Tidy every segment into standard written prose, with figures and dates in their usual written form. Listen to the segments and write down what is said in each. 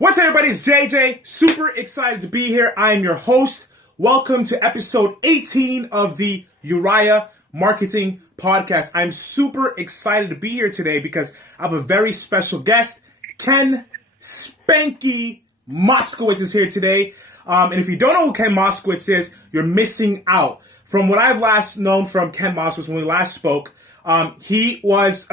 What's up, everybody? It's JJ. Super excited to be here. I am your host. Welcome to episode 18 of the Uriah Marketing Podcast. I'm super excited to be here today because I have a very special guest. Ken Spanky Moskowitz is here today. And if you don't know who Ken Moskowitz is, you're missing out. From what I've last known from Ken Moskowitz when we last spoke, he was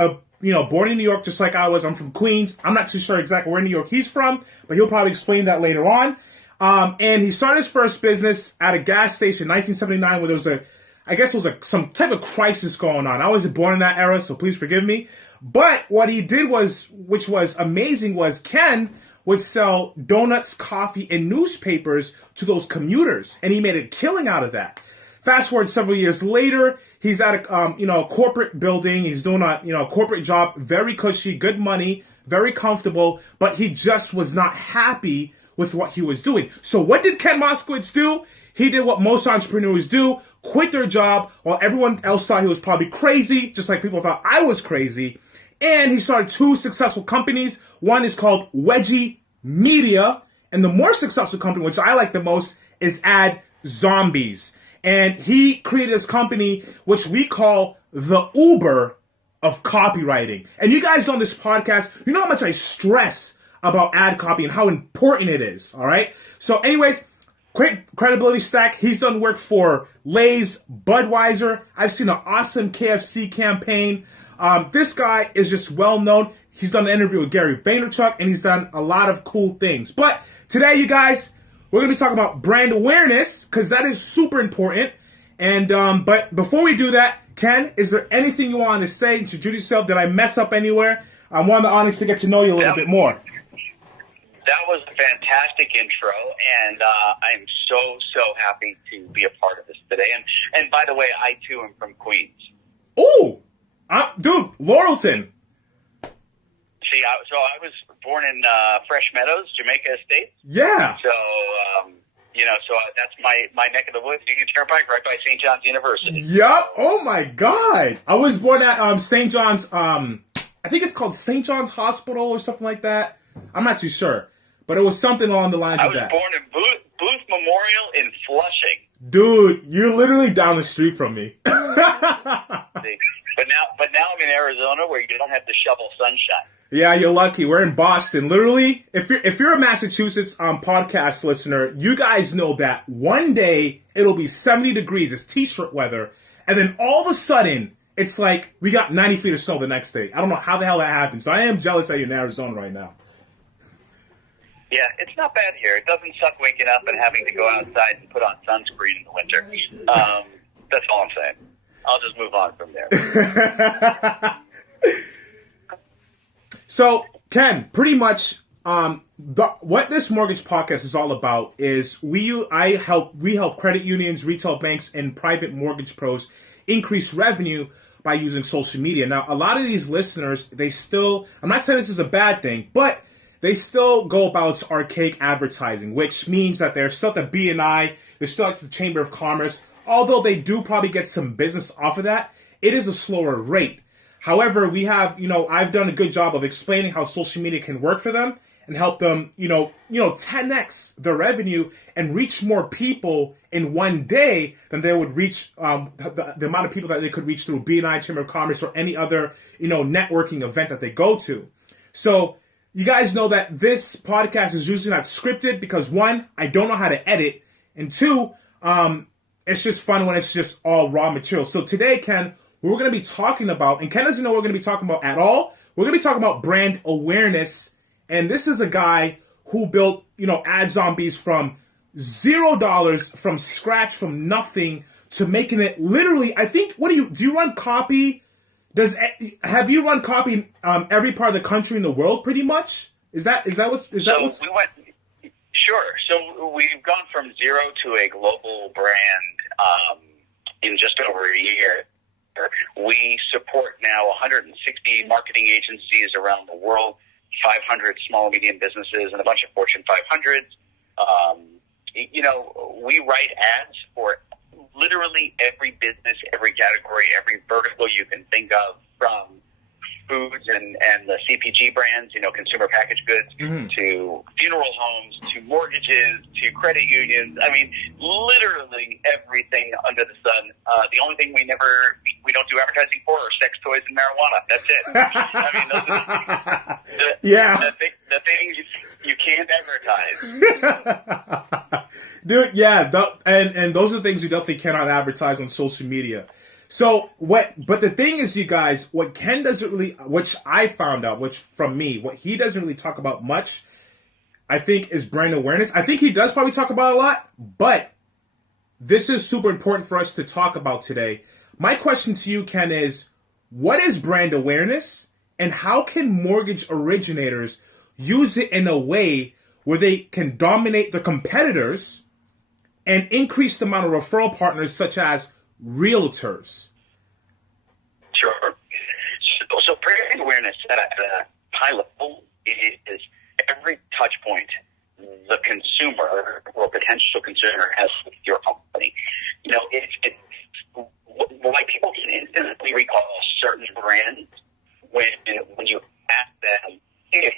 born in New York just like I was. I'm from Queens. I'm not too sure exactly where in New York he's from, but he'll probably explain that later on. And he started his first business at a gas station in 1979 where there was some type of crisis going on. I wasn't born in that era, so please forgive me. But what he did which was amazing, was Ken would sell donuts, coffee, and newspapers to those commuters, and he made a killing out of that. Fast forward several years later, he's at a corporate building. He's doing a corporate job, very cushy, good money, very comfortable, but he just was not happy with what he was doing. So what did Ken Moskowitz do? He did what most entrepreneurs do, quit their job while everyone else thought he was probably crazy, just like people thought I was crazy. And he started two successful companies. One is called Wedgie Media, and the more successful company, which I like the most, is Ad Zombies. And he created this company, which we call the Uber of copywriting. And you guys on this podcast, you know how much I stress about ad copy and how important it is, all right? So anyways, quick credibility stack. He's done work for Lay's, Budweiser. I've seen an awesome KFC campaign. This guy is just well known. He's done an interview with Gary Vaynerchuk, and he's done a lot of cool things. But today, you guys, we're going to be talking about brand awareness, because that is super important. And but before we do that, Ken, is there anything you want to say? Introduce yourself. Did I mess up anywhere? I want the audience to get to know you a little bit more. That was a fantastic intro, and I'm so happy to be a part of this today. And by the way, I too am from Queens. Oh, dude, Laurelton. See, so I was born in Fresh Meadows, Jamaica Estates. Yeah. So, that's my neck of the woods. Union Turnpike, right by St. John's University. Yep. Oh, my God. I was born at St. John's, I think it's called St. John's Hospital or something like that. I'm not too sure. But it was something along the lines of that. I was born in Booth Memorial in Flushing. Dude, you're literally down the street from me. See, but now I'm in Arizona where you don't have to shovel sunshine. Yeah, you're lucky. We're in Boston. Literally, if you're a Massachusetts podcast listener, you guys know that one day it'll be 70 degrees. It's t-shirt weather. And then all of a sudden, it's like we got 90 feet of snow the next day. I don't know how the hell that happened. So I am jealous that you're in Arizona right now. Yeah, it's not bad here. It doesn't suck waking up and having to go outside and put on sunscreen in the winter. That's all I'm saying. I'll just move on from there. So, Ken, pretty much what this mortgage podcast is all about is we help credit unions, retail banks, and private mortgage pros increase revenue by using social media. Now, a lot of these listeners, I'm not saying this is a bad thing, but they still go about archaic advertising, which means that they're still at the BNI, they're still at the Chamber of Commerce. Although they do probably get some business off of that, it is a slower rate. However, we have, I've done a good job of explaining how social media can work for them and help them, 10x their revenue and reach more people in one day than they would reach the amount of people that they could reach through BNI, Chamber of Commerce, or any other, networking event that they go to. So you guys know that this podcast is usually not scripted because, one, I don't know how to edit, and two, it's just fun when it's just all raw material. So today, Ken, we're going to be talking about, and Ken doesn't know what we're going to be talking about at all, we're going to be talking about brand awareness. And this is a guy who built, Ad Zombies from $0, from scratch, from nothing, to making it literally, I think, do you run copy? Have you run copy in every part of the country in the world, pretty much? Is that what's? We went. Sure. So we've gone from zero to a global brand in just over a year. We support now 160 marketing agencies around the world, 500 small and medium businesses, and a bunch of Fortune 500s. We write ads for literally every business, every category, every vertical you can think of, from foods and the CPG brands, consumer packaged goods, to funeral homes, to mortgages, to credit unions. I mean, literally everything under the sun. The only thing we don't do advertising for are sex toys and marijuana. That's it. I mean, those are the things you can't advertise. Dude, yeah, and those are the things you definitely cannot advertise on social media. So but the thing is, you guys, what Ken doesn't really, which I found out, what he doesn't really talk about much, I think, is brand awareness. I think he does probably talk about it a lot, but this is super important for us to talk about today. My question to you, Ken, is what is brand awareness, and how can mortgage originators use it in a way where they can dominate the competitors and increase the amount of referral partners, such as realtors? Sure. So brand awareness at a high level is every touch point the consumer or potential consumer has with your company. It's why people can instantly recall certain brands when you ask them, hey,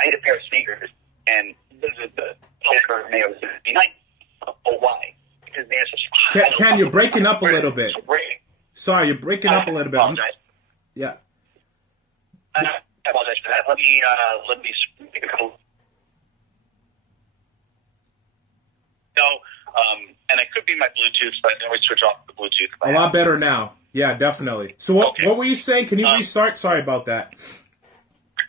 I had a pair of sneakers and the color may be nice. Oh, why? Because they have such Ken, you're breaking up a little bit. Sorry, you're breaking up a little bit. Apologize. Yeah. I apologize for that. Let me make a couple. And it could be my Bluetooth, so I can always switch off the Bluetooth. A lot better now. Yeah, definitely. So what were you saying? Can you restart? Sorry about that.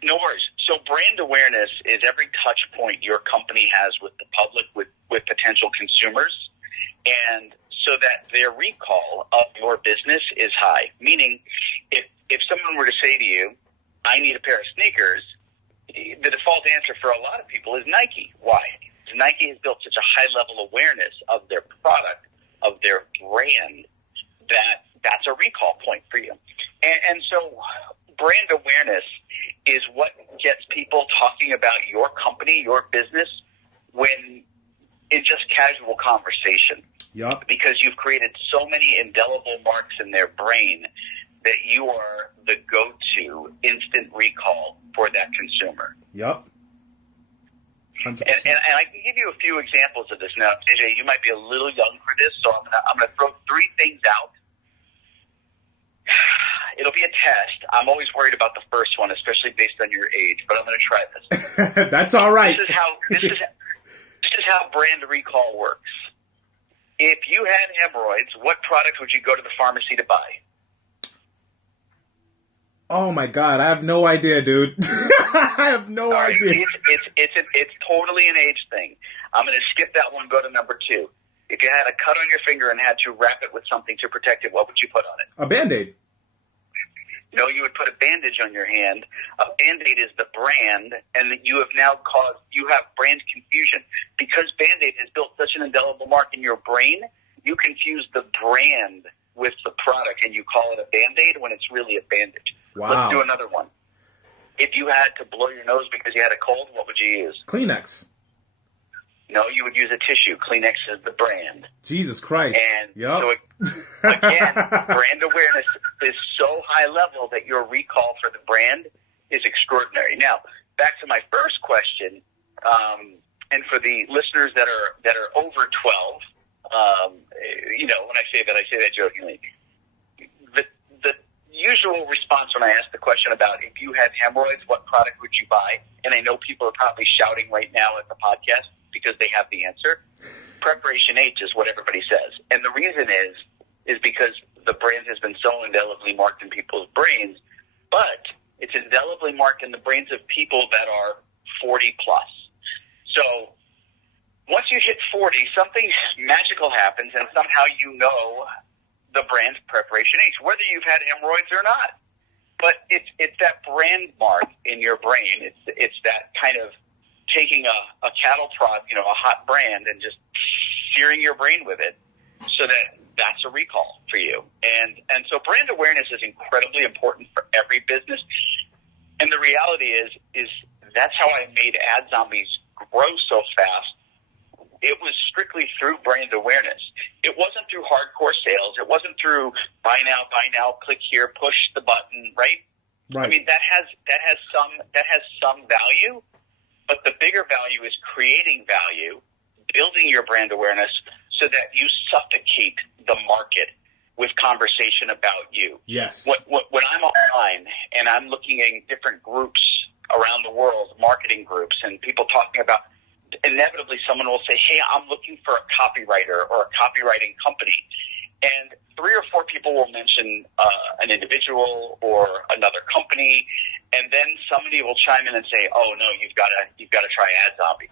No worries. So brand awareness is every touch point your company has with the public, with potential consumers, and so that their recall of your business is high. Meaning, if someone were to say to you, I need a pair of sneakers, the default answer for a lot of people is Nike. Why? Because Nike has built such a high level awareness of their product, of their brand, that's a recall point for you. And so brand awareness is what gets people talking about your company, your business, when in just casual conversation. Yep. Because you've created so many indelible marks in their brain that you are the go-to instant recall for that consumer. Yep. And I can give you a few examples of this now. JJ, you might be a little young for this, so I'm going to throw three things out. It'll be a test. I'm always worried about the first one, especially based on your age, but I'm going to try this. That's all right. This is how brand recall works. If you had hemorrhoids, what product would you go to the pharmacy to buy? Oh my God, I have no idea, dude. I have no idea. It's totally an age thing. I'm going to skip that one. Go to number two. If you had a cut on your finger and had to wrap it with something to protect it, what would you put on it? A Band-Aid. No, you would put a bandage on your hand. A Band-Aid is the brand, and you have brand confusion. Because Band-Aid has built such an indelible mark in your brain, you confuse the brand with the product, and you call it a Band-Aid when it's really a bandage. Wow. Let's do another one. If you had to blow your nose because you had a cold, what would you use? Kleenex. No, you would use a tissue. Kleenex is the brand. Jesus Christ. And so, again, brand awareness is so high level that your recall for the brand is extraordinary. Now, back to my first question, and for the listeners that are over 12, when I say that jokingly. The usual response when I ask the question about if you had hemorrhoids, what product would you buy? And I know people are probably shouting right now at the podcast because they have the answer. Preparation H is what everybody says. And the reason is because the brand has been so indelibly marked in people's brains, but it's indelibly marked in the brains of people that are 40 plus. So once you hit 40, something magical happens, and somehow you know the brand Preparation H, whether you've had hemorrhoids or not. But it's that brand mark in your brain. It's that kind of taking a cattle prod, a hot brand, and just searing your brain with it, so that's a recall for you. And so brand awareness is incredibly important for every business. And the reality is that's how I made Ad Zombies grow so fast. It was strictly through brand awareness. It wasn't through hardcore sales. It wasn't through buy now, click here, push the button, right? Right. I mean, that has some value, but the bigger value is creating value, building your brand awareness so that you suffocate the market with conversation about you. Yes. When I'm online and I'm looking at different groups around the world, marketing groups, and people talking about, inevitably someone will say, hey, I'm looking for a copywriter or a copywriting company. And 3 or 4 people will mention an individual or another company, and then somebody will chime in and say, oh, no, you've got to try AdZombie.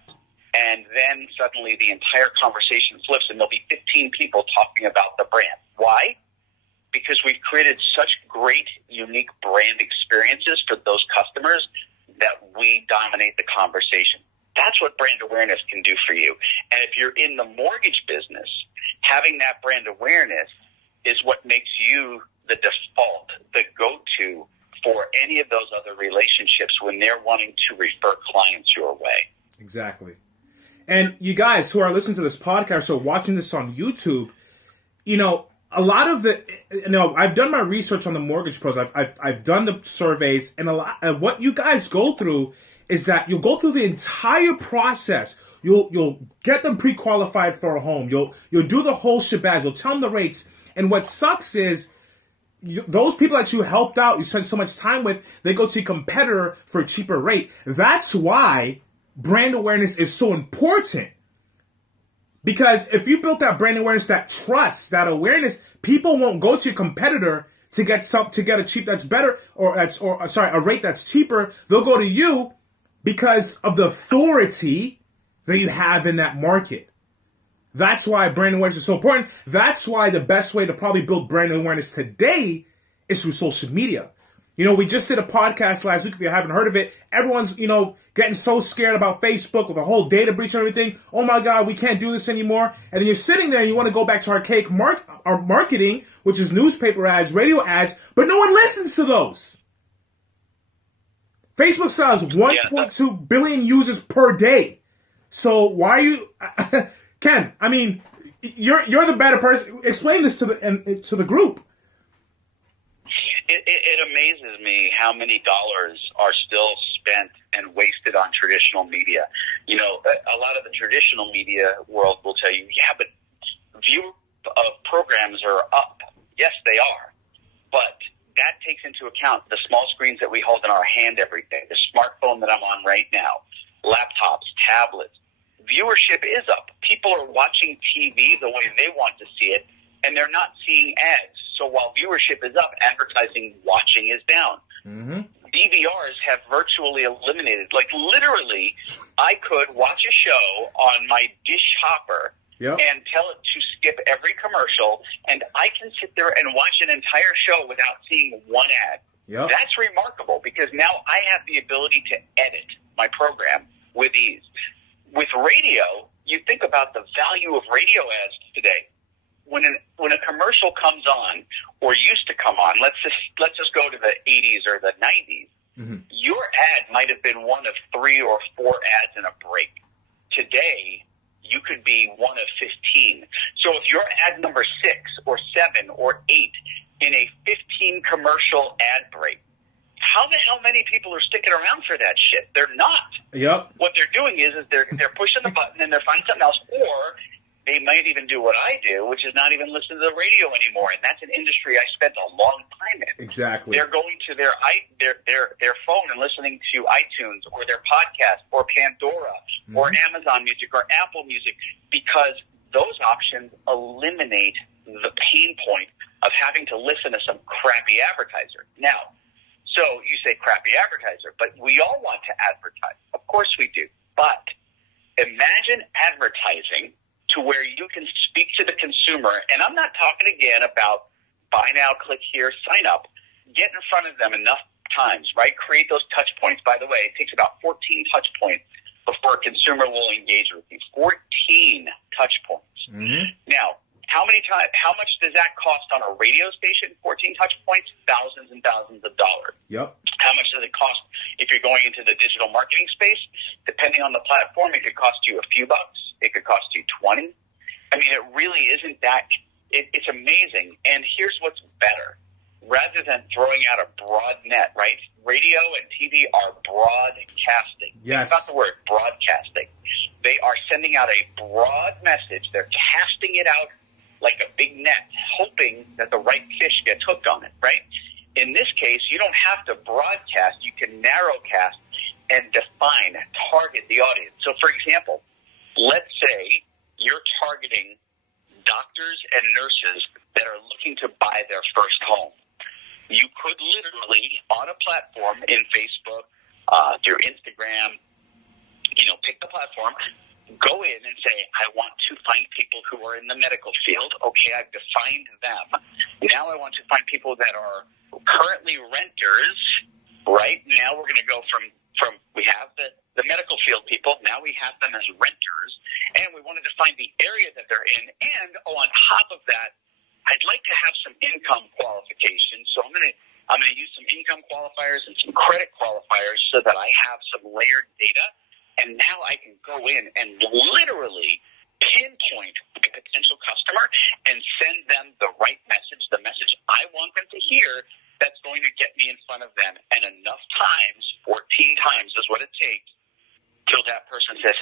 And then suddenly the entire conversation flips, and there'll be 15 people talking about the brand. Why? Because we've created such great, unique brand experiences for those customers that we dominate the conversation. That's what brand awareness can do for you. And if you're in the mortgage business, having that brand awareness is what makes you the default, the go-to for any of those other relationships when they're wanting to refer clients your way. Exactly. And you guys who are listening to this podcast or watching this on YouTube, you know, a lot of the, you know, I've done my research on the mortgage pros. I've done the surveys, and a lot of what you guys go through is that you'll go through the entire process. You'll get them pre-qualified for a home. You'll do the whole shebang. You'll tell them the rates. And what sucks is those people that you helped out, you spend so much time with, they go to a competitor for a cheaper rate. That's why brand awareness is so important. Because if you built that brand awareness, that trust, that awareness, people won't go to your competitor to get a cheap that's better a rate that's cheaper. They'll go to you because of the authority that you have in that market. That's why brand awareness is so important. That's why the best way to probably build brand awareness today is through social media. You know, we just did a podcast last week. If you haven't heard of it, everyone's, you know, getting so scared about Facebook with the whole data breach and everything. Oh my God, we can't do this anymore. And then you're sitting there and you want to go back to archaic marketing, which is newspaper ads, radio ads, but no one listens to those. Facebook still has 1.2 billion users per day. So why are you, Ken? I mean, you're the better person. Explain this to the group. It amazes me how many dollars are still spent and wasted on traditional media. You know, a lot of the traditional media world will tell you, yeah, but view of programs are up. Yes, they are. But that takes into account the small screens that we hold in our hand every day, the smartphone that I'm on right now, laptops, tablets. Viewership is up. People are watching TV the way they want to see it, and they're not seeing ads. So while viewership is up, advertising watching is down. Mm-hmm. DVRs have virtually eliminated. Like literally, I could watch a show on my dish hopper and tell it to skip every commercial, and I can sit there and watch an entire show without seeing one ad. Yep. That's remarkable because now I have the ability to edit my program with ease. With radio, you think about the value of radio ads today. When a commercial comes on or used to come on, let's just go to the 80s or the 90s. Mm-hmm. Your ad might have been one of 3 or 4 ads in a break. Today, you could be one of 15. So if you're ad number 6 or 7 or 8 in a 15 commercial ad break, how the hell many people are sticking around for that shit? They're not. Yep. What they're doing is they're pushing the button and they're finding something else, or they might even do what I do, which is not even listen to the radio anymore. And that's an industry I spent a long time in. Exactly. They're going to their phone and listening to iTunes or their podcast or Pandora or Amazon Music or Apple Music, because those options eliminate the pain point of having to listen to some crappy advertiser. Now, so you say crappy advertiser, but we all want to advertise. Of course we do. But imagine advertising to where you can speak to the consumer. And I'm not talking again about buy now, click here, sign up. Get in front of them enough times, right? Create those touch points. By the way, it takes about 14 touch points before a consumer will engage with you. 14 touch points. Mm-hmm. Now, how much does that cost on a radio station? 14 touch points, thousands and thousands of dollars. Yep. How much does it cost if you're going into the digital marketing space? Depending on the platform, it could cost you a few bucks. It could cost you 20. I mean, it really isn't that. It's amazing. And here's what's better. rather than throwing out a broad net, right? Radio and TV are broadcasting. Yes. Think about the word broadcasting. They are sending out a broad message. They're casting it out like a big net, hoping that the right fish gets hooked on it, right? In this case, you don't have to broadcast. You can narrowcast and define, target the audience. So, for example, let's say you're targeting doctors and nurses that are looking to buy their first home. You could literally, on a platform in Facebook, through Instagram, pick the platform, go in and say, I want to find people who are in the medical field. Okay, I've defined them. Now I want to find people that are currently renters, right? Now we're going to go from we have the medical field people, now we have them as renters, and we wanted to find the area that they're in, and on top of that, I'd like to have some income qualifications, so I'm going to use some income qualifiers and some credit qualifiers so that I have some layered data, and now I can go in and literally pinpoint a potential customer and send them the right message, the message I want them to hear, that's going to get me in front of them. And enough times, 14 times is what it takes, till that person says,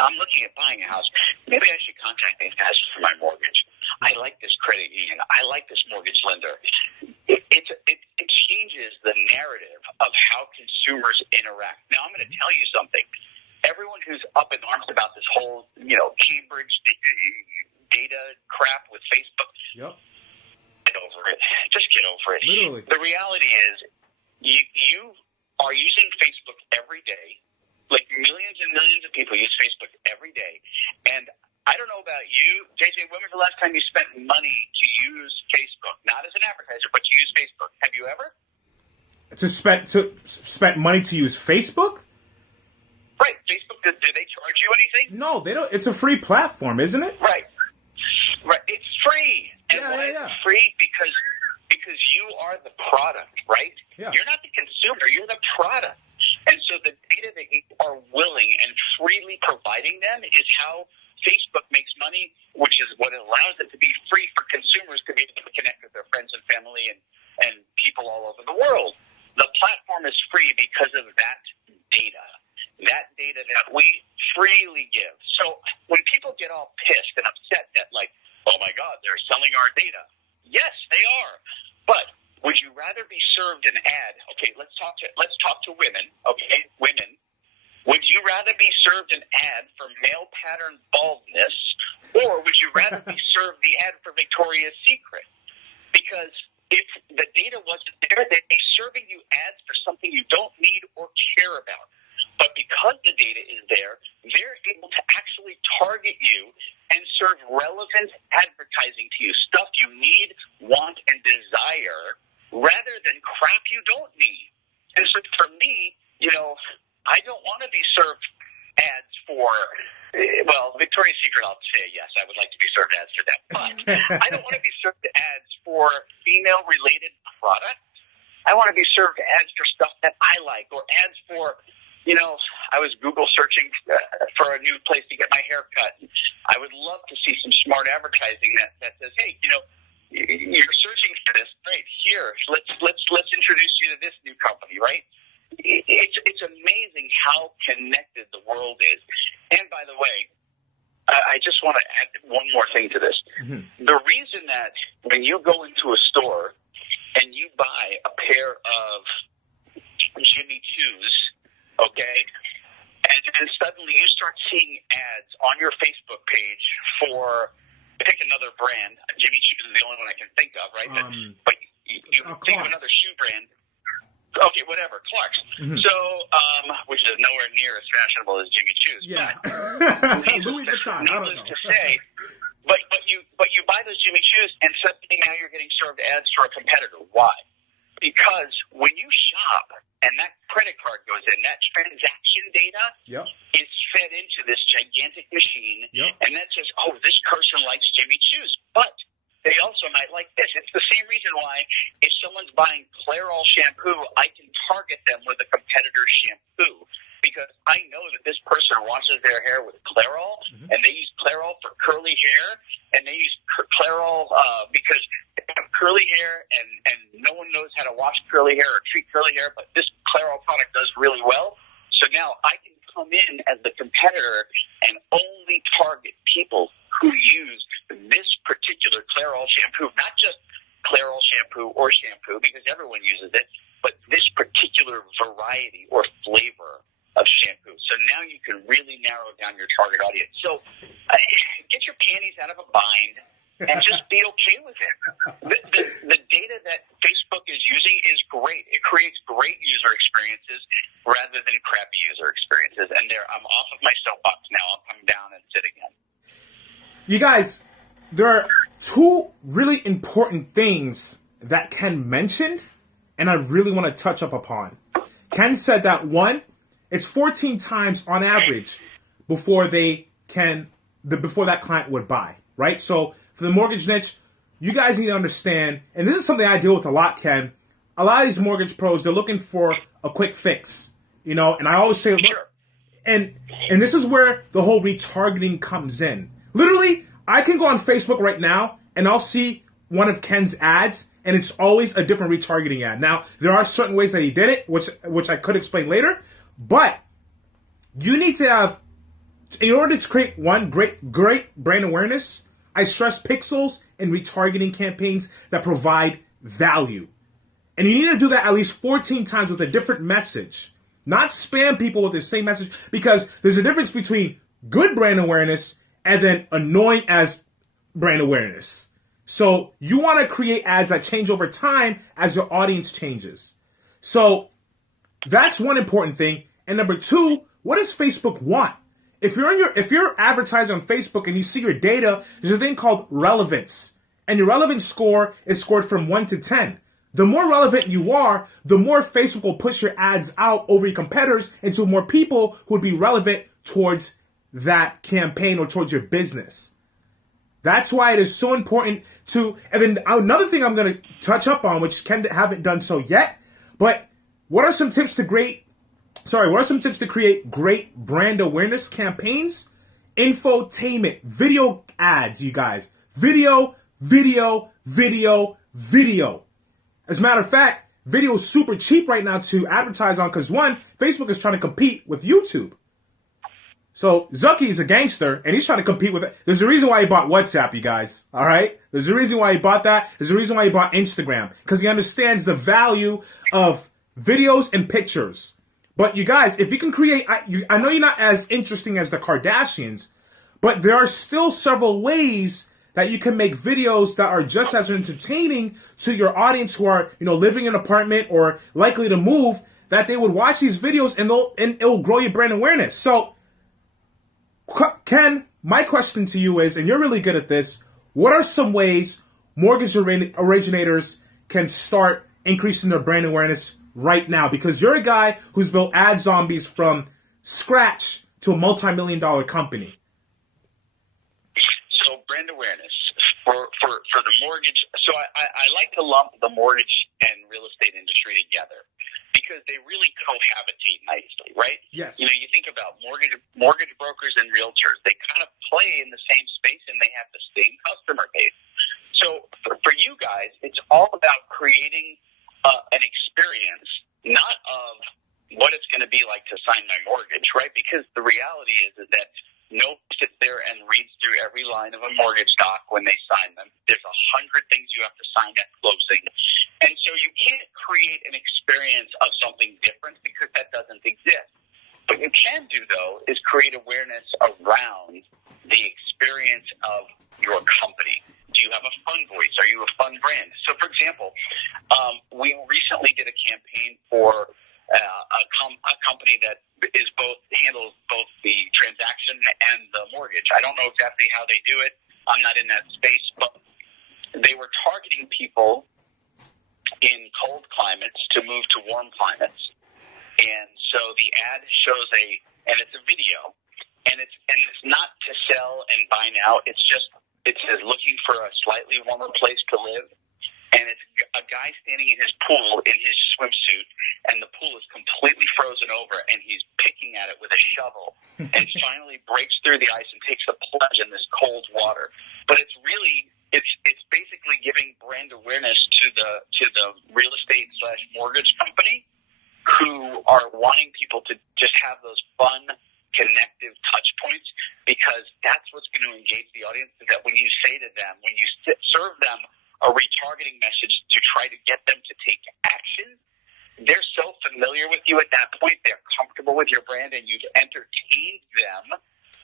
I'm looking at buying a house. Maybe I should contact these guys for my mortgage. I like this credit union. I like this mortgage lender. It changes the narrative of how consumers interact. Now, I'm going to tell you something. Everyone who's up in arms about this whole, Cambridge data crap with Facebook, yep. Get over it. Just get over it. Literally. The reality is, you are using Facebook every day. Like millions and millions of people use Facebook every day. And I don't know about you, JJ, when was the last time you spent money to use Facebook? Not as an advertiser, but to use Facebook. Have you ever? To spend money to use Facebook? Right. Facebook, do they charge you anything? No, they don't. It's a free platform, isn't it? Right. It's free. And yeah. It's free because you are the product, right? Yeah. You're not the consumer. You're the product. And so the data that you are willing and freely providing them is how Facebook makes money, which is what allows it to be free for consumers to be able to connect with their friends and family and people all over the world. The platform is free because of that data that we freely give. So when people get all pissed and upset that, like, oh my God, they're selling our data. Yes, they are. But would you rather be served an ad? Okay, let's talk to women. Okay, women. Would you rather be served an ad for male pattern baldness, or would you rather be served the ad for Victoria's Secret? Because if the data wasn't there, they'd be serving you ads for something you don't need or care about. But because the data is there, they're able to actually target you and serve relevant advertising to you, stuff you need, want, and desire, rather than crap you don't need. And so for me, I don't want to be served ads for, Victoria's Secret, I'll say yes, I would like to be served ads for that. But I don't want to be served ads for female-related products. I want to be served ads for stuff that I like, or ads for, I was Google searching for a new place to get my hair cut. I would love to see some smart advertising that says, hey, you're searching for this. Great, here, let's introduce you to this new company, right? It's amazing how connected the world is. And by the way, I just want to add one more thing to this. Mm-hmm. The reason that when you go into a store and you buy a pair of Jimmy Choos, okay, and then suddenly you start seeing ads on your Facebook page for, pick another brand. Jimmy Choos is the only one I can think of, right? But you think of another shoe brand. Okay, whatever, Clark's. Mm-hmm. So, which is nowhere near as fashionable as Jimmy Choos. Yeah. Louis Vuitton. Needless to say, but you buy those Jimmy Choos, and suddenly now you're getting served ads for a competitor. Why? Because when you shop and that credit card goes in, that transaction data is fed into this gigantic machine, and that says, oh, this person likes Jimmy Choos, but they also might like this. It's the same reason why if someone's buying Clairol shampoo, I can target them with a competitor's shampoo, because I know that this person washes their hair with Clairol, and they use Clairol for curly hair, and they use Clairol because they have curly hair, and no one knows how to wash curly hair or treat curly hair, but this Clairol product does really well. So now I can come in as the competitor and only target people who use this particular Clairol shampoo, not just Clairol shampoo or shampoo, because everyone uses it, but this particular variety or flavor of shampoo. So now you can really narrow down your target audience. So get your panties out of a bind and just be okay with it. The data that Facebook is using is great. It creates great user experiences rather than crappy user experiences. And I'm off of my soapbox now. I'll come down and sit again. You guys, there are two really important things that Ken mentioned, and I really want to touch up upon. Ken said that one, it's 14 times on average before that client would buy, right? So for the mortgage niche, you guys need to understand, and this is something I deal with a lot, Ken. A lot of these mortgage pros, they're looking for a quick fix, and I always say, look, and this is where the whole retargeting comes in. Literally, I can go on Facebook right now, and I'll see one of Ken's ads, and it's always a different retargeting ad. Now, there are certain ways that he did it, which I could explain later, but you need to have, in order to create one great brand awareness, I stress pixels and retargeting campaigns that provide value. And you need to do that at least 14 times with a different message. Not spam people with the same message, because there's a difference between good brand awareness and then annoying as brand awareness. So you want to create ads that change over time as your audience changes. So that's one important thing. And number two, what does Facebook want? If you're advertising on Facebook and you see your data, there's a thing called relevance. And your relevance score is scored from 1 to 10. The more relevant you are, the more Facebook will push your ads out over your competitors into more people who would be relevant towards that campaign or towards your business. That's why it is so important to, and then another thing I'm going to touch up on, which haven't done so yet, but what are some tips to create great brand awareness campaigns? Infotainment, video ads, you guys. Video. As a matter of fact, video is super cheap right now to advertise on because, one, Facebook is trying to compete with YouTube. So Zucky is a gangster, and he's trying to compete with it. There's a reason why he bought WhatsApp, you guys. All right? There's a reason why he bought that. There's a reason why he bought Instagram, because he understands the value of videos and pictures. But you guys, if you can create, I know you're not as interesting as the Kardashians, but there are still several ways that you can make videos that are just as entertaining to your audience who are, living in an apartment or likely to move, that they would watch these videos and it'll grow your brand awareness. So, Ken, my question to you is, and you're really good at this, what are some ways mortgage originators can start increasing their brand awareness right now? Because you're a guy who's built ad zombies from scratch to a multi-million-dollar company. So brand awareness for the mortgage. So I like to lump the mortgage and real estate industry together because they really cohabitate nicely, right? Yes. You think about mortgage brokers and realtors. They kind of play in the same space and they have the same customer base. So for you guys, it's all about creating an experience, not of what it's going to be like to sign my mortgage, right? Because the reality is that no one sits there and reads through every line of a mortgage doc when they sign them. There's 100 things you have to sign at closing. And so you can't create an experience of something different because that doesn't exist. What you can do, though, is create awareness around the experience of your company. Do you have a fun voice? Are you a fun brand? So, for example, we recently did a campaign for a company that handles both the transaction and the mortgage. I don't know exactly how they do it. I'm not in that space, but they were targeting people in cold climates to move to warm climates. And so the ad shows and it's a video, and it's not to sell and buy now. It says looking for a slightly warmer place to live. And it's a guy standing in his pool in his swimsuit, and the pool is completely frozen over, and he's picking at it with a shovel, and finally breaks through the ice and takes a plunge in this cold water. But it's it's basically giving brand awareness to the real estate / mortgage company who are wanting people to just have those fun, connective touch points, because that's what's going to engage the audience. Is that when you say to them, when you serve them a retargeting message to try to get them to take action, they're so familiar with you at that point, they're comfortable with your brand, and you've entertained them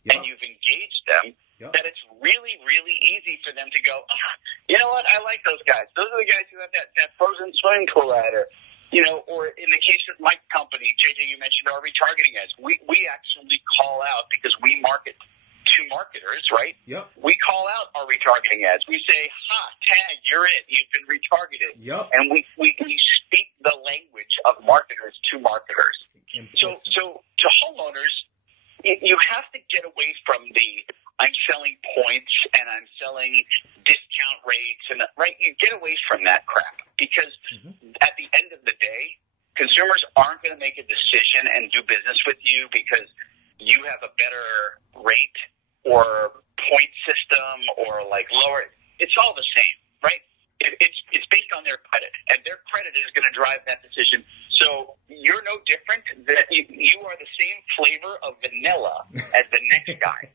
and you've engaged them, that it's really, really easy for them to go, oh, you know what, I like those guys. Those are the guys who have that frozen swimming pool ad, or, you know, or in the case of my company, JJ, you mentioned our retargeting ads. We actually call out, because we market to marketers, right? Yep. We call out our retargeting ads. We say, tag, you're it. You've been retargeted. Yep. And we speak the language of marketers to marketers. So to homeowners, you have to get away from the I'm selling points and I'm selling discount rates, and right, you get away from that crap, because at the end of the day, consumers aren't going to make a decision and do business with you because you have a better rate or point system or like lower. It's all the same, right? It's based on their credit, and their credit is going to drive that decision. So you're no different. That you are the same flavor of vanilla as the next guy,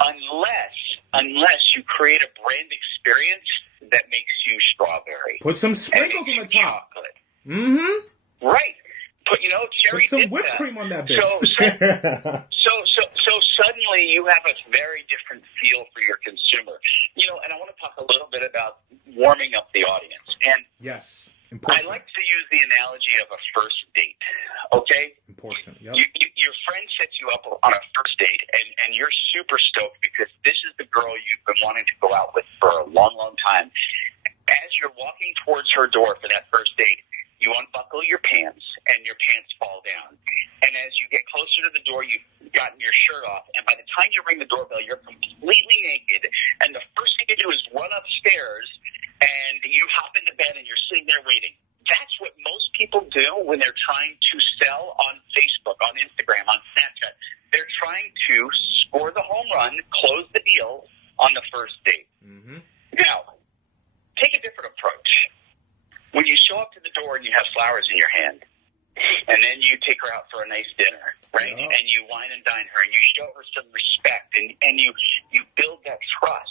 unless you create a brand experience that makes you strawberry. Put some sprinkles on the top. Chocolate. Mm-hmm. Right. Put Cherry. Put some whipped cream on that bitch. So suddenly you have a very different feel for your consumer. And I want to talk a little bit about warming up the audience. And yes, I important. like to use the analogy of a first date. Okay? Important. Yep. Your friend sets you up on a first date, and you're super stoked because this is the girl you've been wanting to go out with for a long, long time. As you're walking towards her door for that first date, you unbuckle your pants, and your pants fall down. And as you get closer to the door, you've gotten your shirt off, and by the time you ring the doorbell, you're completely naked, and the first thing you do is run upstairs, and you hop into bed, and you're sitting there waiting. That's what most people do when they're trying to sell on Facebook, on Instagram, on Snapchat. They're trying to score the home run, close the deal on the first date. Mm-hmm. Now, take a different approach. When you show up to the door and you have flowers in your hand, and then you take her out for a nice dinner, right? Yeah. And you wine and dine her, and you show her some respect, and you build that trust.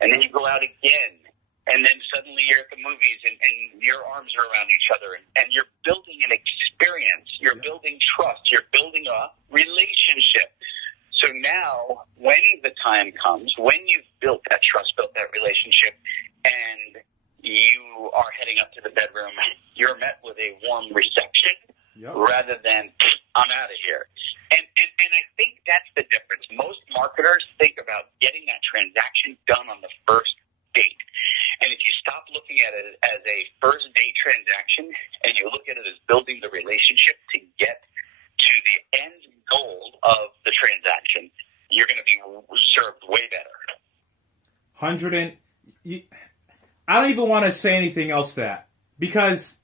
And then you go out again, and then suddenly you're at the movies, and your arms are around each other, and you're building an experience. You're building trust. You're building a relationship. So now, when the time comes, when you've built that trust, built that relationship, and you are heading up to the bedroom, you're met with a warm reception rather than, I'm out of here. And I think that's the difference. Most marketers think about getting that transaction done on the first date. And if you stop looking at it as a first date transaction and you look at it as building the relationship to get to the end goal of the transaction, you're going to be served way better. I don't even want to say anything else to that, because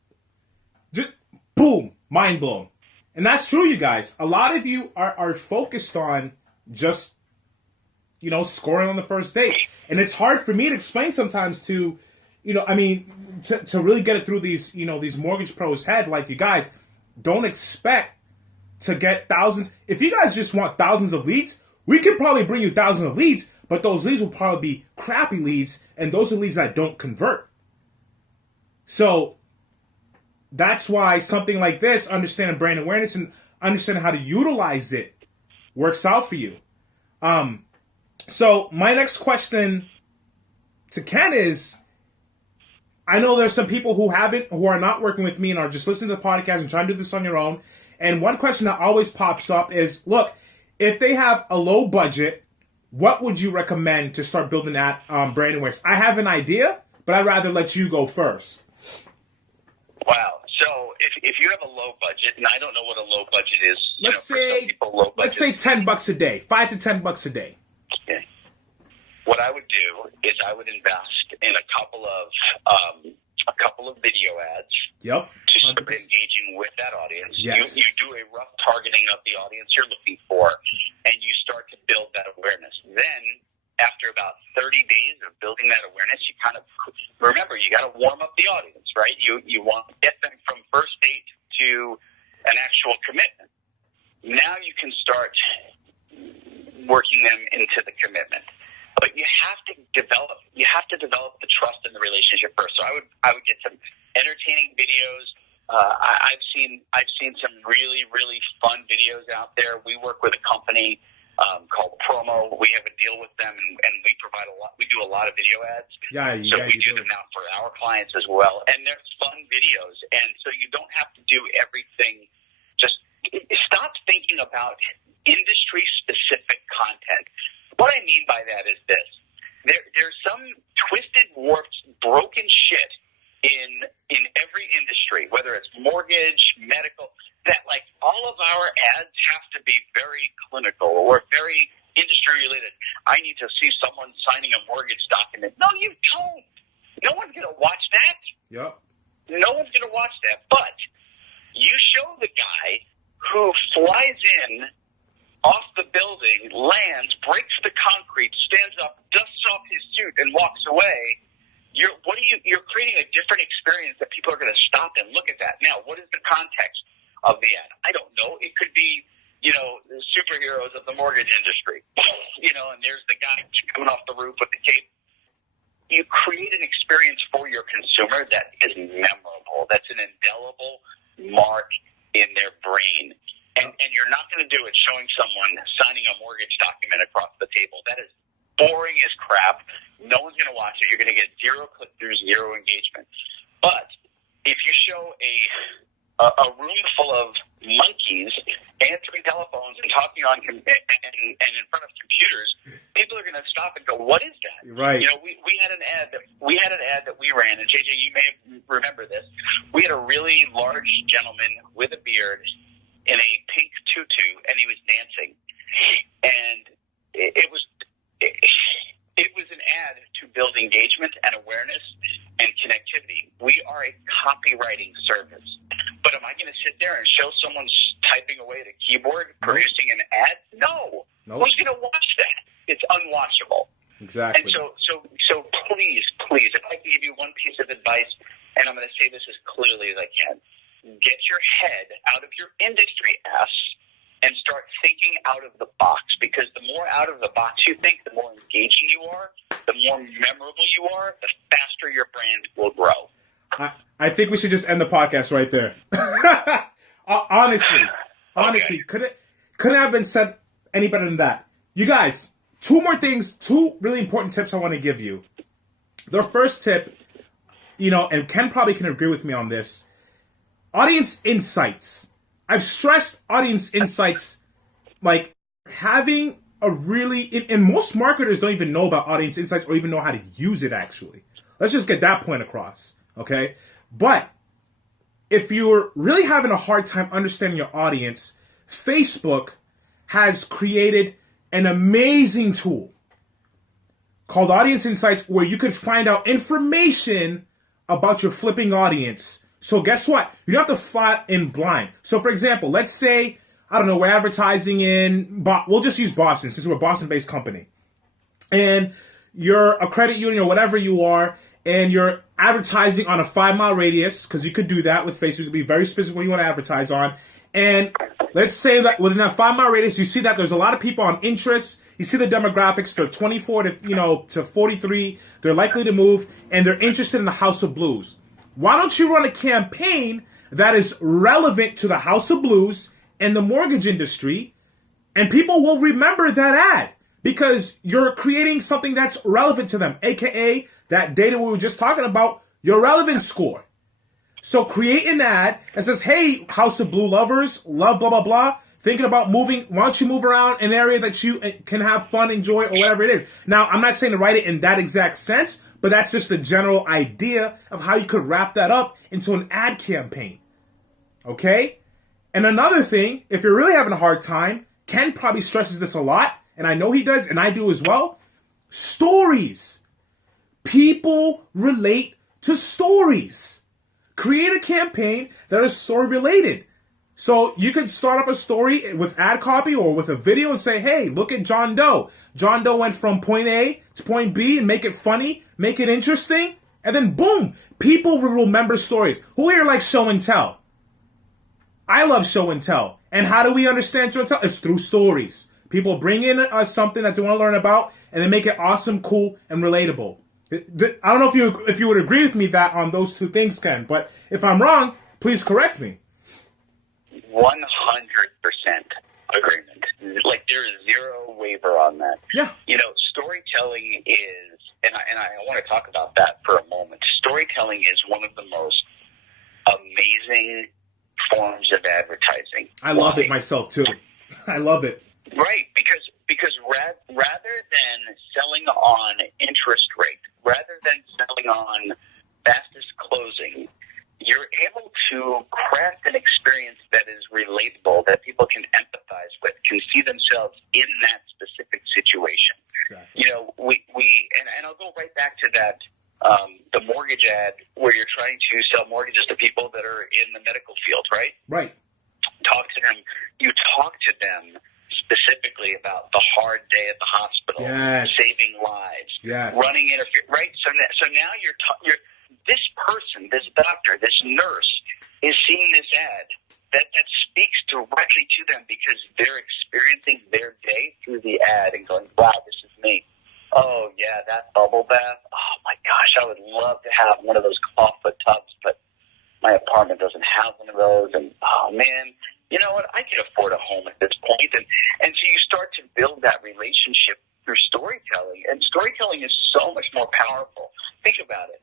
just boom, mind blown. And that's true, you guys. A lot of you are focused on just, scoring on the first date. And it's hard for me to explain sometimes to, to really get it through these, these mortgage pros' head. Like, you guys, don't expect to get thousands. If you guys just want thousands of leads, we could probably bring you thousands of leads, but those leads will probably be crappy leads, and those are leads that don't convert. So that's why something like this, understanding brand awareness and understanding how to utilize it, works out for you. So my next question to Ken is, I know there's some people who are not working with me and are just listening to the podcast and trying to do this on your own. And one question that always pops up is, look, if they have a low budget, what would you recommend to start building that brand awareness? I have an idea, but I'd rather let you go first. Wow. So if you have a low budget, and I don't know what a low budget is. Let's say $10 a day, $5 to $10 a day. Okay. What I would do is I would invest in a couple of video ads. Yep. To start engaging with that audience. Yes. You do a rough targeting of the audience you're looking for, and you start to build that awareness. Then, after about 30 days of building that awareness, you kind of remember you got to warm up the audience, right? You want to get them from first date to an actual commitment. Now you can start working them into the commitment. But you have to develop the trust in the relationship first. So I would get some entertaining videos. I've seen some really, really fun videos out there. We work with a company called Promo. We have a deal with them, and we provide we do a lot of video ads. So we do them now for our clients as well. And they're fun videos. And so you don't have to do everything. Just stop thinking about industry-specific content. What I mean by that is this. There's some twisted, warped, broken shit in every industry, whether it's mortgage, medical, that like all of our ads have to be very clinical or very industry related. I need to see someone signing a mortgage document. No, you don't. No one's going to watch that. Yep. No one's going to watch that. But you show the guy who flies in off the building, lands, breaks the concrete, stands up, dusts off his suit, and walks away. You're creating a different experience that people are going to stop and look at that. Now, what is the context of the ad? I don't know. It could be, the superheroes of the mortgage industry, and there's the guy coming off the roof with the cape. You create an experience for your consumer that is memorable. That's an indelible mark in their brain. And you're not going to do it showing someone signing a mortgage document across the table. That is boring as crap. No one's going to watch it. You're going to get zero click-throughs, zero engagement. But if you show a room full of monkeys answering telephones and talking on and in front of computers, people are going to stop and go, "What is that?" Right. We had an ad that we ran, and JJ, you may remember this. We had a really large gentleman with a beard in a pink tutu, and he was dancing, and it was an ad to build engagement and awareness and connectivity. We are a copywriting service, but am I going to sit there and show someone typing away at a keyboard producing an ad? No. Who's going to watch that? It's unwatchable. Exactly. And so please, if I can give you one piece of advice, and I'm going to say this as clearly as I can. Get your head out of your industry ass and start thinking out of the box, because the more out of the box you think, the more engaging you are, the more memorable you are, the faster your brand will grow. I think we should just end the podcast right there. Honestly, Okay. couldn't have been said any better than that. You guys, two really important tips I want to give you. The first tip, and Ken probably can agree with me on this, audience insights. I've stressed audience insights, like having a really, and most marketers don't even know about audience insights or even know how to use it actually. Let's just get that point across, okay? But if you're really having a hard time understanding your audience, Facebook has created an amazing tool called Audience Insights where you could find out information about your flipping audience. So guess what? You don't have to fly in blind. So for example, let's say, I don't know, we're advertising we'll just use Boston since we're a Boston-based company. And you're a credit union or whatever you are, and you're advertising on a 5-mile radius, because you could do that with Facebook. You could be very specific what you want to advertise on. And let's say that within that 5-mile radius, you see that there's a lot of people on interest. You see the demographics, they're 24 to 43. They're likely to move, and they're interested in the House of Blues. Why don't you run a campaign that is relevant to the House of Blues and the mortgage industry, and people will remember that ad because you're creating something that's relevant to them, aka that data we were just talking about, your relevance score. So create an ad that says, "Hey, House of Blue lovers, love blah, blah, blah. Thinking about moving, why don't you move around an area that you can have fun, enjoy, or whatever it is." Now, I'm not saying to write it in that exact sense, but that's just the general idea of how you could wrap that up into an ad campaign. Okay? And another thing, if you're really having a hard time, Ken probably stresses this a lot, and I know he does, and I do as well. Stories. People relate to stories. Create a campaign that is story related. So you could start off a story with ad copy or with a video and say, hey, look at John Doe. John Doe went from point A to point B and make it funny, make it interesting. And then boom, people will remember stories. Who here likes show and tell? I love show and tell. And how do we understand show and tell? It's through stories. People bring in something that they want to learn about and they make it awesome, cool, and relatable. I don't know if you would agree with me that on those two things, Ken. But if I'm wrong, please correct me. 100% agreement. Like, there is zero waiver on that. Yeah. You know, storytelling is, and I want to talk about that for a moment. Storytelling is one of the most amazing forms of advertising. I love it myself, too. I love it. Right, because rather than selling on interest rate, rather than selling on fastest closing, you're able to craft an experience that is relatable, that people can empathize with, can see themselves in that specific situation. Exactly. You know, and I'll go right back to that, the mortgage ad where you're trying to sell mortgages to people that are in the medical field, right? Right. Talk to them. You talk to them specifically about the hard day at the hospital, yes, saving lives, yes, running interference, right? So now you're this person, this doctor, this nurse is seeing this ad that speaks directly to them because they're experiencing their day through the ad and going, wow, this is me. Oh, yeah, that bubble bath. Oh, my gosh, I would love to have one of those clawfoot tubs, but my apartment doesn't have one of those. And, oh, man, you know what? I can afford a home at this point. And so you start to build that relationship through storytelling. And storytelling is so much more powerful. Think about it.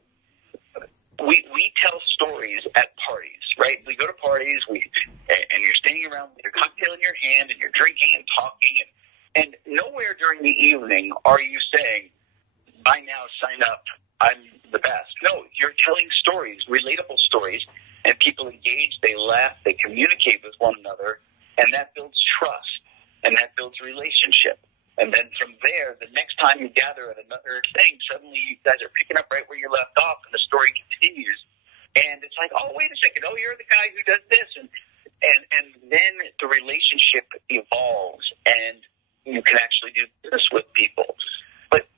We tell stories at parties, right? We go to parties, and you're standing around with your cocktail in your hand, and you're drinking and talking, and nowhere during the evening are you saying, "Buy now, sign up, I'm the best." No, you're telling stories, relatable stories, and people engage, they laugh, they communicate with one another, and that builds trust, and that builds relationship. And then from there, the next time you gather at another thing, suddenly you guys are picking up right where you left off, and the story continues. And it's like, oh, wait a second. Oh, you're the guy who does this. And then the relationship evolves, and you can actually do this with people. But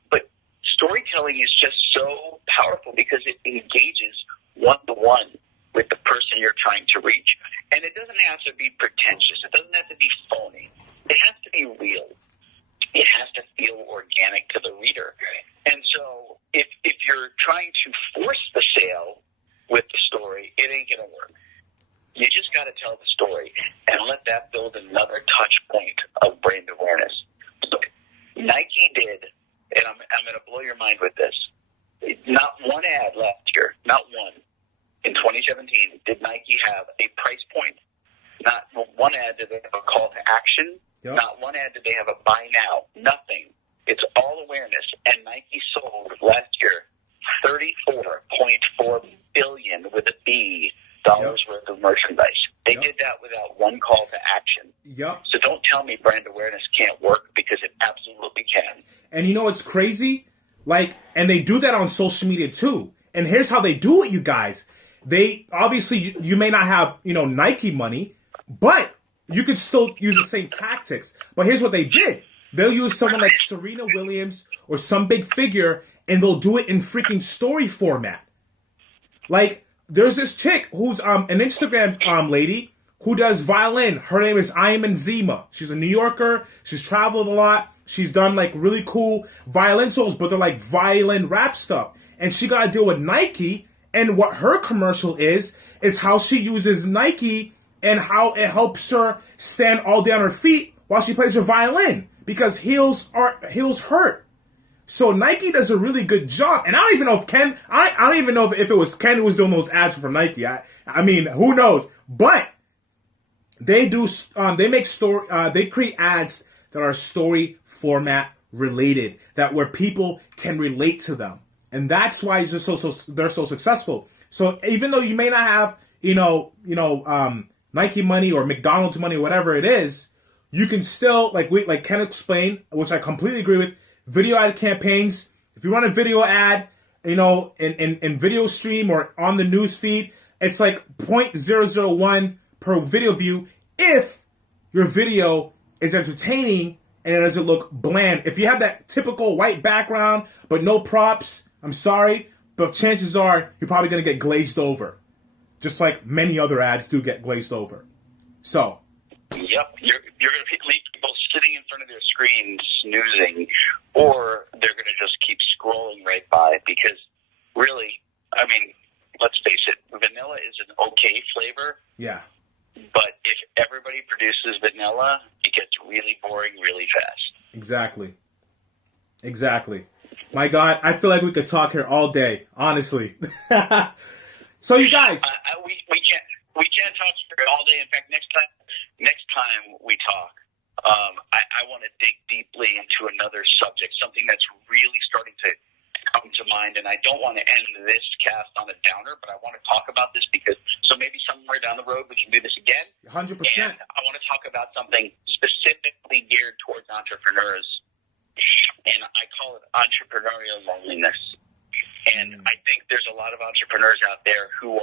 storytelling is just so powerful because it engages one-to-one with the person you're trying to reach. And it doesn't have to be pretentious. It doesn't have to be phony. It has to be real. It has to feel organic to the reader. And so if you're trying to force the sale with the story, it ain't going to work. You just got to tell the story and let that build another touch point of brand awareness. Look, Nike did, and I'm going to blow your mind with this, not one ad last year, not one. In 2017, did Nike have a price point? Not one ad did they have a call to action. Yep. Not one ad did they have a buy now. Nothing. It's all awareness. And Nike sold last year $34.4 billion with a B dollars worth of merchandise. They did that without one call to action. Yep. So don't tell me brand awareness can't work, because it absolutely can. And you know what's crazy? And they do that on social media too. And here's how they do it, you guys. They obviously, you may not have, Nike money, but you could still use the same tactics. But here's what they did. They'll use someone like Serena Williams or some big figure, and they'll do it in freaking story format. Like, there's this chick who's an Instagram lady who does violin. Her name is Ayman Zima. She's a New Yorker. She's traveled a lot. She's done, really cool violin solos, but they're, violin rap stuff. And she got to deal with Nike, and what her commercial is how she uses Nike and how it helps her stand all day on her feet while she plays her violin, because heels hurt. So Nike does a really good job, and I don't even know if Ken. I don't even know if it was Ken who was doing those ads for Nike. I mean, who knows? But they do. They create ads that are story format related, where people can relate to them, and that's why they're so successful. So even though you may not have Nike money or McDonald's money or whatever it is, you can still, like Ken explained, which I completely agree with, video ad campaigns. If you run a video ad, in video stream or on the news feed, it's like 0.001% per video view if your video is entertaining and it doesn't look bland. If you have that typical white background but no props, I'm sorry, but chances are you're probably going to get glazed over. Just like many other ads do get glazed over. So. Yep, you're going to leave people sitting in front of their screen snoozing, or they're going to just keep scrolling right by because really, I mean, let's face it, vanilla is an okay flavor. Yeah. But if everybody produces vanilla, it gets really boring really fast. Exactly. My God, I feel like we could talk here all day, honestly. So you guys, we can't talk all day. In fact, next time we talk, I want to dig deeply into another subject, something that's really starting to come to mind. And I don't want to end this cast on a downer, but I want to talk about this because so maybe somewhere down the road we can do this again. 100%. And I want to talk about something specifically geared towards entrepreneurs, and I call it entrepreneurial loneliness. And I think there's a lot of entrepreneurs out there who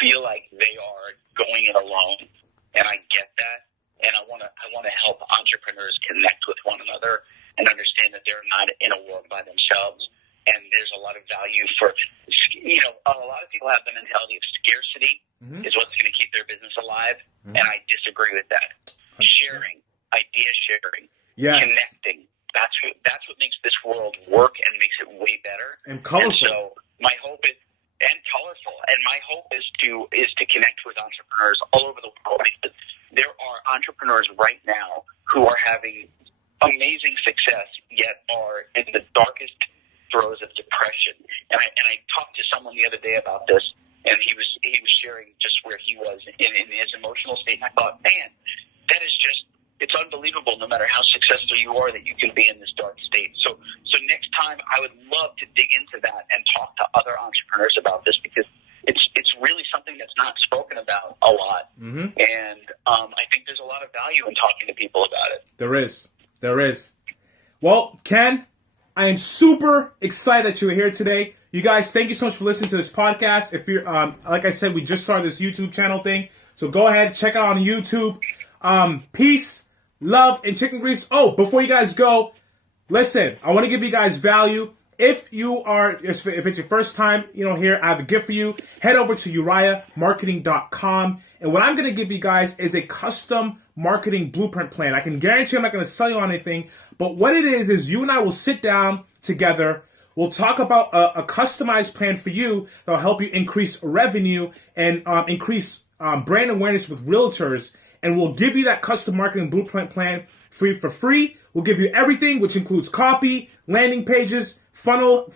feel like they are going it alone, and I get that. And I want to help entrepreneurs connect with one another and understand that they're not in a world by themselves. And there's a lot of value for, a lot of people have the mentality of scarcity is what's going to keep their business alive, and I disagree with that. 100%. Sharing, idea sharing, connecting. That's what makes this world work and makes it way better. And colorful. And so my hope is, and colorful. And my hope is to connect with entrepreneurs all over the world. Because there are entrepreneurs right now who are having amazing success, yet are in the darkest throes of depression. And I talked to someone the other day about this, and he was sharing just where he was in his emotional state. And I thought, man, that is just. It's unbelievable, no matter how successful you are, that you can be in this dark state. So next time, I would love to dig into that and talk to other entrepreneurs about this because it's really something that's not spoken about a lot. And I think there's a lot of value in talking to people about it. There is. Well, Ken, I am super excited that you were here today. You guys, thank you so much for listening to this podcast. If you're, like I said, we just started this YouTube channel thing, so go ahead, check it out on YouTube. Peace, love, and chicken grease. Oh, before you guys go, listen, I want to give you guys value. If it's your first time, here, I have a gift for you. Head over to uriahmarketing.com. And what I'm going to give you guys is a custom marketing blueprint plan. I can guarantee I'm not going to sell you on anything, but what it is you and I will sit down together. We'll talk about a customized plan for you that will help you increase revenue and increase brand awareness with realtors. And we'll give you that custom marketing blueprint plan for free. We'll give you everything, which includes copy, landing pages, funnel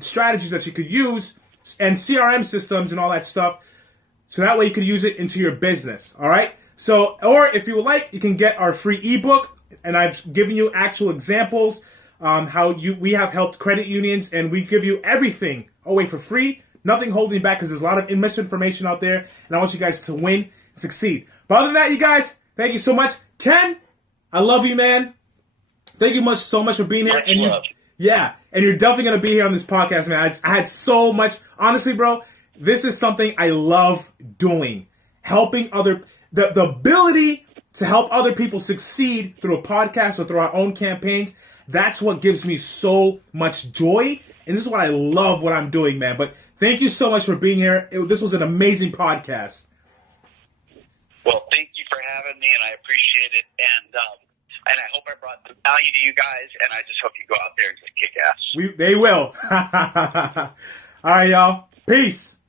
strategies that you could use, and CRM systems and all that stuff. So that way you can use it into your business. All right. So, or if you would like, you can get our free ebook, and I've given you actual examples we have helped credit unions, and we give you everything away for free. Nothing holding you back because there's a lot of misinformation out there, and I want you guys to win and succeed. But other than that, you guys, thank you so much. Ken, I love you, man. Thank you so much for being here. And you're definitely going to be here on this podcast, man. I had so much. Honestly, bro, this is something I love doing. Helping the ability to help other people succeed through a podcast or through our own campaigns. That's what gives me so much joy. And this is what I love what I'm doing, man. But thank you so much for being here. This was an amazing podcast. Well, thank you for having me, and I appreciate it. And I hope I brought some value to you guys, and I just hope you go out there and just kick ass. They will. All right, y'all. Peace.